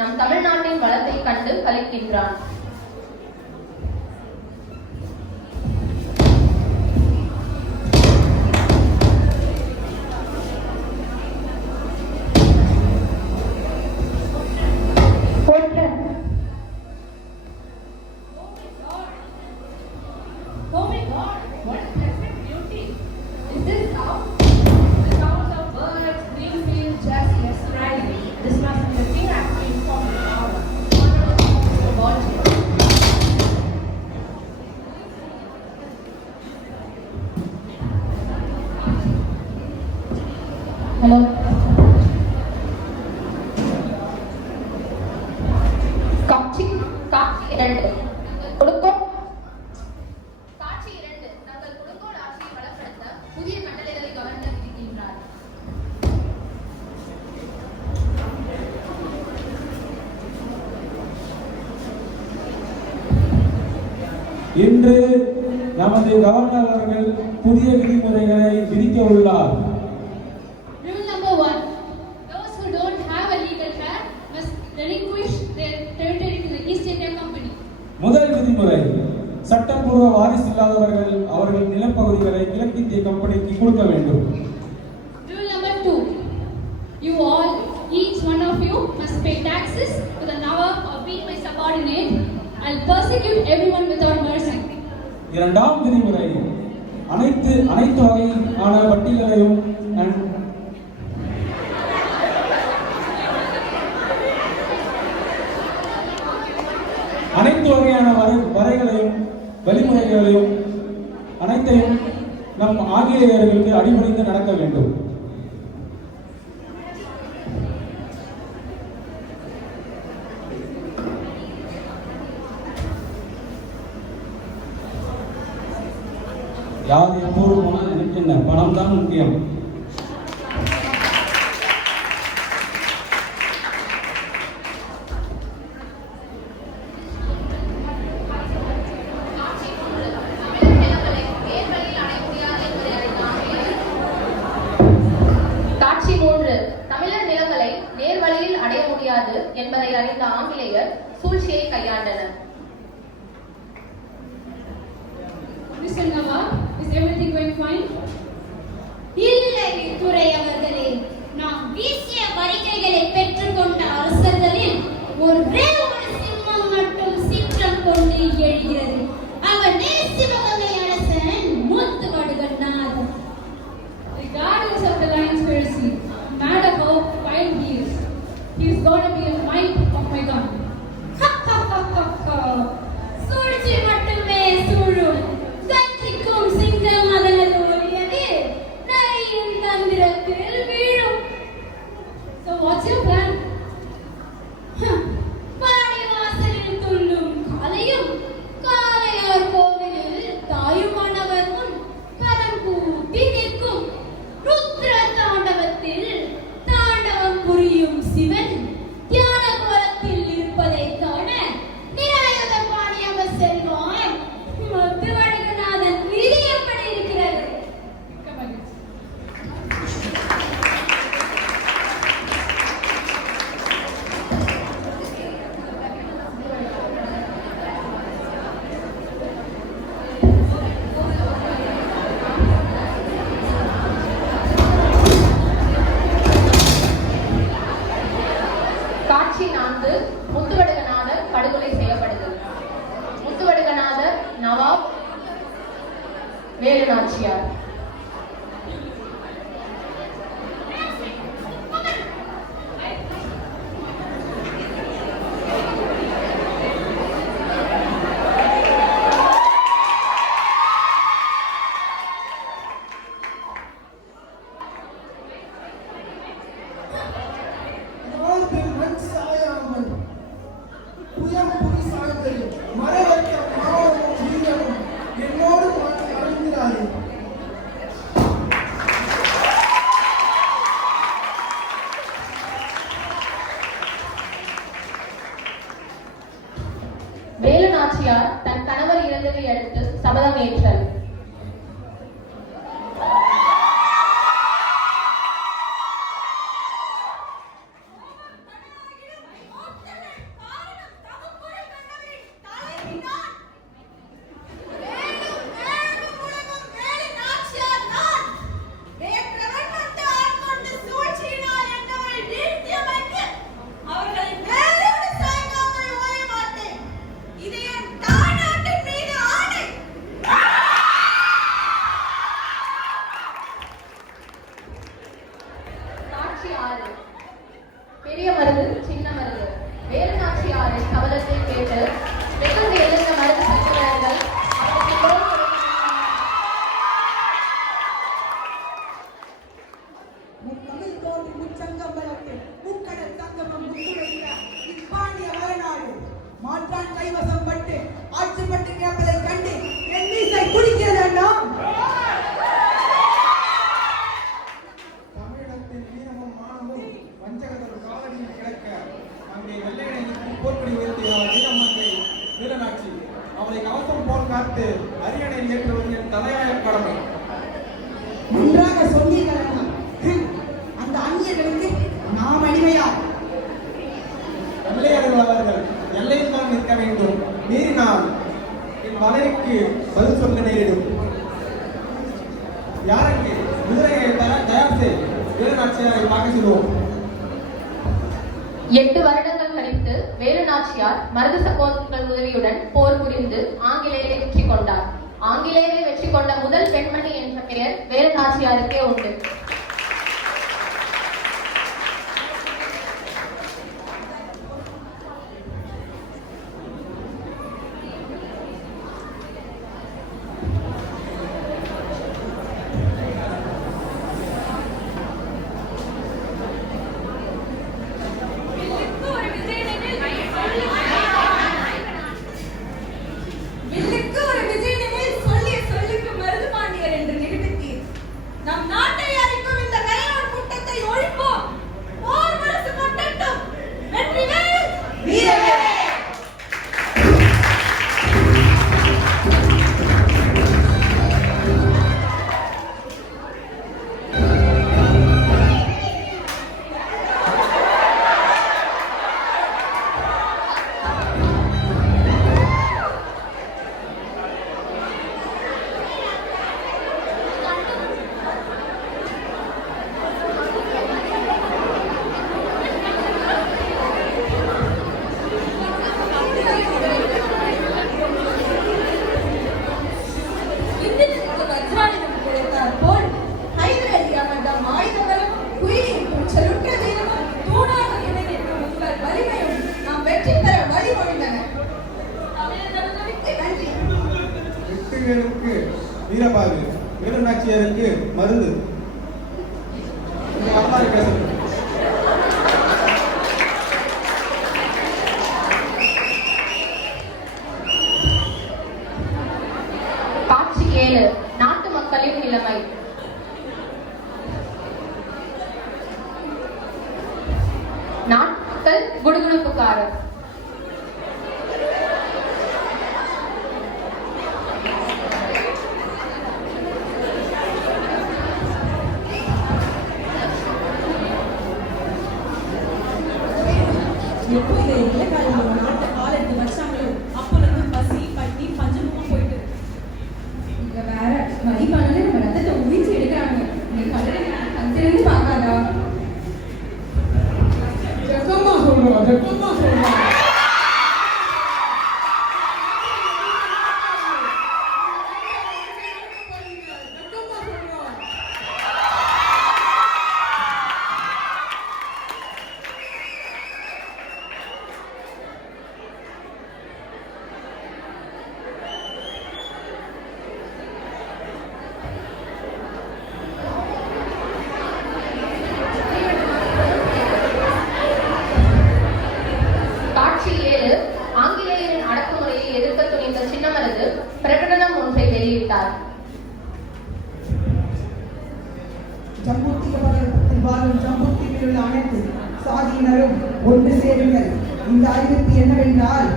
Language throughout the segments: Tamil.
நம் தமிழ்நாட்டின் வளத்தை கண்டு கலிக்கின்றான். ஹலோ, காட்சி 2 கொடுங்கோல் தங்கள் கொடுங்கோல் ஆட்சியை வளப்படுத்த புதிய கட்டளைகளை கவர்னர் விதிக்கின்றார். இன்று நமது கவர்னர் அவர்கள் புதிய விதிமுறைகளை விதிக்க உள்ளார். Rule number 1. Those who don't have a legal heir must relinquish their territory to the East India Company. முதல் விதிமுறை, சட்டப்பூர்வ வாரிசு இல்லாதவர்கள் அவர்கள் நிலப்பகுதிகளை கிழக்கிந்திய கம்பெனிக்கு கொடுக்க வேண்டும். Rule number 2. You all, each one of you, must pay taxes to the Nawab or be my subordinate. I'll persecute everyone without mercy. இரண்டாம் விதிமுறை, அனைத்து வகையான வட்டிகளையும் அனைத்து வகையான வரைகளையும் வழிமுறைகளையும் அனைத்தையும் நம் ஆங்கிலேயர்களுக்கு அடிபணிந்து நடக்க வேண்டும். யார் எப்போது போனால் எனக்கு என்ன, பணம் தான் முக்கியம். காட்சி 3. தமிழர் நிலங்களை நேர்வழியில் அடைய முடியாது என்பதை அறிந்த ஆங்கிலேயர் சூழ்ச்சியை கையாண்டனர். Mr. Nawab, is everything going fine? இல்லை துரை அவர்களே, நாம் வீசிய வரிகைகளை பெற்றுக்கொண்ட அரசர்களில் ஒரே ஒரு சிம்மம் மட்டும் சீற்றம் கொண்டு எழுகிறது. அவனே சிவகங்கை அரசன் முத்துவடுகநாதன். Regardless of the lion's conspiracy, no matter how wild he is gonna be a mite of my gun. சூழ்ச்சி மட்டுமே சூழும், கத்திக்கும் சிங்கம் அதனது ஒளியது நரியின் தந்திரத்தில் வீழும். So what's your plan? பாடிவாசலில் துள்ளும் காலையும் காளையார் கோவிலில் தாயுமானவர் முன் கரம் கூப்பி நிற்கும். ருத்ர தாண்டவத்தில் தாண்டவம் புரியும் சிவன் தியான கோலத்தில் இருப்பதை காண நிராயுத பாணியவர் செல்வான். முத்துவடுகநாதன் இது எப்படி இருக்கிறது? Come on. காட்சி 4. முத்துவடுகநாதர் படுகொலை செய்யப்படுதல். முத்துவடுகநாதர் நவாப் வேலுநாச்சியார். வாழ்வில் மண் சாயாமல் புயம் புவி சாய்ந்தது மரவற்ற மாவனும் வீரனும் என்னோடு அழிந்தாரே. வேலுநாச்சியார் தன் கணவர் இறந்ததை அடுத்து சபதம் ஏற்றல். வேலு நாச்சியாரின் சபதத்தை கேட்டு வெகுண்டு எழுந்த மருந்து சங்கரர்கள் அவருக்கு தோள் கொடுத்து முத்தமிழ் தோன்றி முச்சங்கம் வளர்த்து முக்கடல் சங்கமம் முன்னுரைத்த இப்பாண்டிய வளநாடு மாற்றான் கைவசம் பட்டு ஆட்சிப்பட்டு கிடப்பதை கண்டு என் மீசை குடிக்கிறது அண்ணாம். தமிழகத்தின் வீரமும் மானமும் வஞ்சகர்கள் காலடியில் கிடக்க அங்கே வெள்ளையனைக்கு போர்க்கொடி உயர்த்திய வீரமங்கை வீரநாச்சி அவளை கவசம் போல் காத்து அரியணையில் ஏற்றுவது என் தலையாய கடமை. நன்றாக சொன்னீர்கள் அண்ணா. அந்த அந்நியர்களுக்கு நாம் அடிமையா? வெள்ளையர்கள் அவர்கள் எல்லையில் தான் நிற்க வேண்டும். மீறினால் என் மனைவிக்கு பதில் சொல்ல நேரிடும். யாருக்கு குதிரையை தயார் செய். வீரநாச்சியாரை பார்க்க சொல்லுவோம். 8 வருடங்கள் கழித்து வேலு நாச்சியார் மருது சகோதரர்கள் உதவியுடன் போர் புரிந்து ஆங்கிலேயரை வெற்றி கொண்டார். ஆங்கிலேயரை வெற்றி கொண்ட முதல் பெண்மணி என்ற பெயர் வேலு நாச்சியாருக்கே உண்டு. வில்லுக்கு ஒரு விஜயனில் சொல்லிய சொல்லுக்கு மருது பாண்டியர் என்று நிரூபித்தீர். நம் நாட்டை அழிக்கும் இந்த கரையோர் கூட்டத்தை ஒழிப்போம். போர் முரசு கொட்டட்டும். வெற்றிவேல் வீரவேல். இந்திரனுக்கு வஜ்ராயுதம் கிடைத்தார் போல் ஹைதர் அலி அமர்தம் ஆயுதங்களும் குயிலின் செலுற்ற வீரமும் தூணாக நிலை நிற்கும் உங்கள் வலிமையும் நாம் வெற்றி பெற வழிமொழிந்தனர். தமிழர் உதவிக்கு நன்றி. வெற்றிவேலுக்கு வீரபாகு, வீரநாச்சியாருக்கு மருது. வரலாறு பேசணும். காட்சி 7 நாட்டு மக்களின் நிலைமை. நாட்கள் குடுகுடுப்புக்காரர். எப்போ இதை இலக்காரங்களோட நாட்டை காலெடுத்து வச்சாங்களோ அப்பொழுது பசி பட்டி பஞ்சமும் போயிட்டு இங்க வேற மதிப்பானது நம்ம ரத்தத்தை உரிச்சு எடுக்கிறாங்க. நீ கடலை கத்திருந்து பார்க்காதா? ஜக்கம்மா சொல்றா, ஜக்கம்மா சொல்றா. காட்சி 7 ஆங்கிலேயரின் அடக்குமுறையை எதிர்க்க துணிந்த சின்னமருது பிரகடனம் ஒன்றை வெளியிட்டார். ஜம்புத்திக பகத்தில் வாழும் ஜம்புத்தியில் உள்ள அனைத்து சாதியினரும் ஒன்று சேருங்கள். இந்த அறிவிப்பு என்னவென்றால்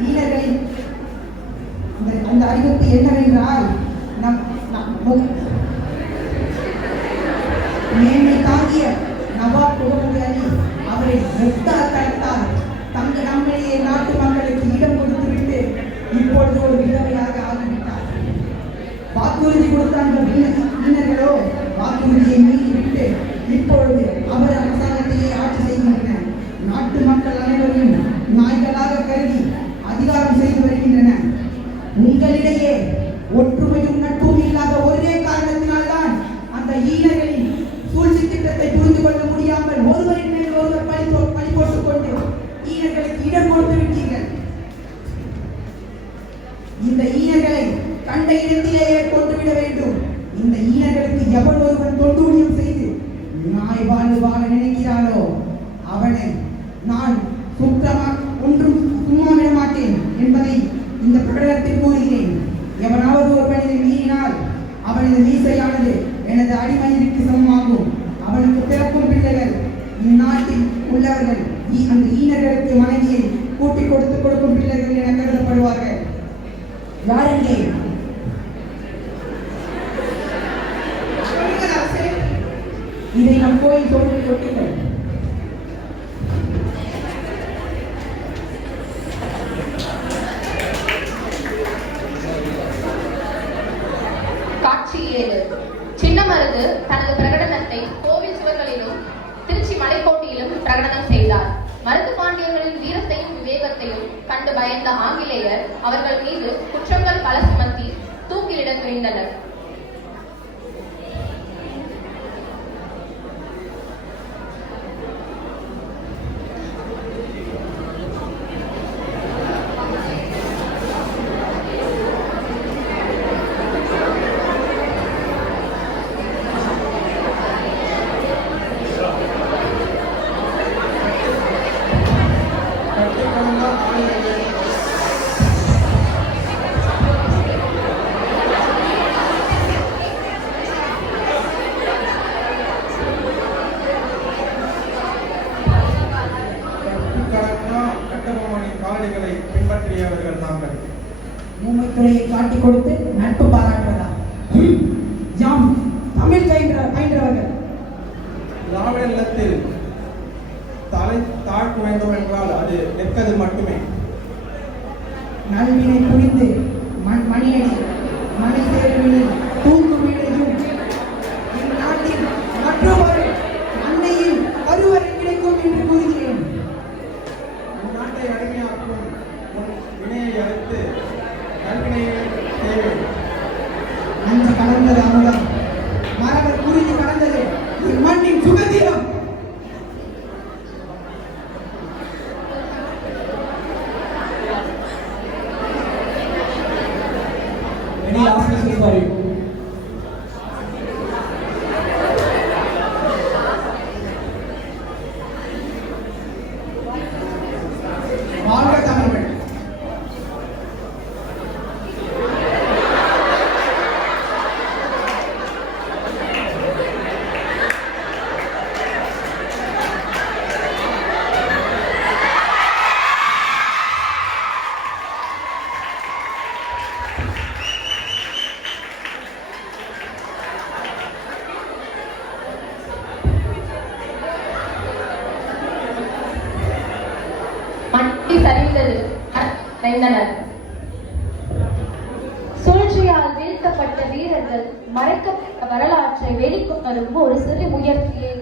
வீரர்களின் அந்த அறிவிப்பு என்னவென்றால் மேன்மை தாங்கிய நவாப் முகமது அலி அவரை முக்தார் தடுத்தார். நம்மிடையே நாட்டு மக்களுக்கு இடம் கொடுத்துவிட்டு இப்பொழுது ஒரு விதவையாக ஆகிவிட்டார். வாக்குறுதி கொடுத்த அந்த வீரர்களோ வாக்குறுதியை மீறிவிட்டு இப்பொழுது அவர் அரசாங்கத்தையே ஆட்சி செய்கின்றனர். நாட்டு மக்கள் அனைவரையும் நாய்களாக கருதி அதிகாரம் செய்து வருகின்றனர். உங்களிடையே ஒற்றுமையும் நட்பும் இல்லாத ஒரே காரணத்தினால்தான் அந்த ஈனர்களின் சூழ்ச்சி திட்டத்தை புரிந்து கொள்ள முடியாமல் ஒருவரின் மேல் ஒருவர் பழி போட்டுக் கொண்டு எவன் ஒருவன் தொண்டூழியம் செய்து நாய் வாழ்வு வாழ நினைக்கிறானோ அவனை நான் ஒன்றும் சும்மா விட மாட்டேன் என்பதை இந்த பிரகடனத்தில் கூறுகிறேன். எவனாவது ஒருவனை மீறினால் அவனது மீசையானது எனது அடிமயிருக்கு சமமாகும். அவனுக்கு பிறக்கும் பிள்ளைகள் இந்நாட்டில் உள்ளவர்கள் அந்த ஈனர்களுக்கு மனைவியை கூட்டிக் கொடுக்கும் பிள்ளைகள் என கருதப்படுவார்கள். யாரெங்கே இதை நம் கோயில் தோற்றில் கொட்டீர்கள். காட்சி 7. சின்னமருது தனது பிரகடனத்தை கோவில் சுவர்களிலும் திருச்சி மலைக்கோட்டையிலும் பிரகடனம் செய்தார். மருது பாண்டியர்களின் வீரத்தையும் விவேகத்தையும் கண்டு பயந்த ஆங்கிலேயர் அவர்கள் மீது குற்றங்கள் பல சுமத்தி தூக்கிலிட துணிந்தனர். பின்பற்றியவர்கள் நாங்கள். ஊமைத்துறையை காட்டிக் கொடுத்து நட்பு பாராட்டுவதா? யாம் தமிழ் பயின்றவர்கள். திராவிட நிலத்தில் தலை தாழ்க்க வேண்டும் என்றால் அது நிற்கது மட்டுமே. நல்வினை புரிந்து மணியடி மணி சேர்வினில் தூக்கு வீடையும் இந்நாட்டில் மற்றொரு அன்னையில் கருவறை கிடைக்கும் என்று கூறுகிறேன். இந்நாட்டை அடிமையாக்கும் வினையை அறுத்து நல்வினையை தேவை. நஞ்சு கடந்தது அமுதம், மரபர் குருதி கடந்தது இம்மண்ணின் சுகதீரம். Any auspicious for you? வாழ்க தமிழ். மண்டி சரிந்தது நிறைந்தனர். சூழ்ச்சியால் வீழ்த்தப்பட்ட வீரர்கள் மறைக்கப்பட்ட வரலாற்றை வெளிக்கொணரும் ஒரு சிறு முயற்சியை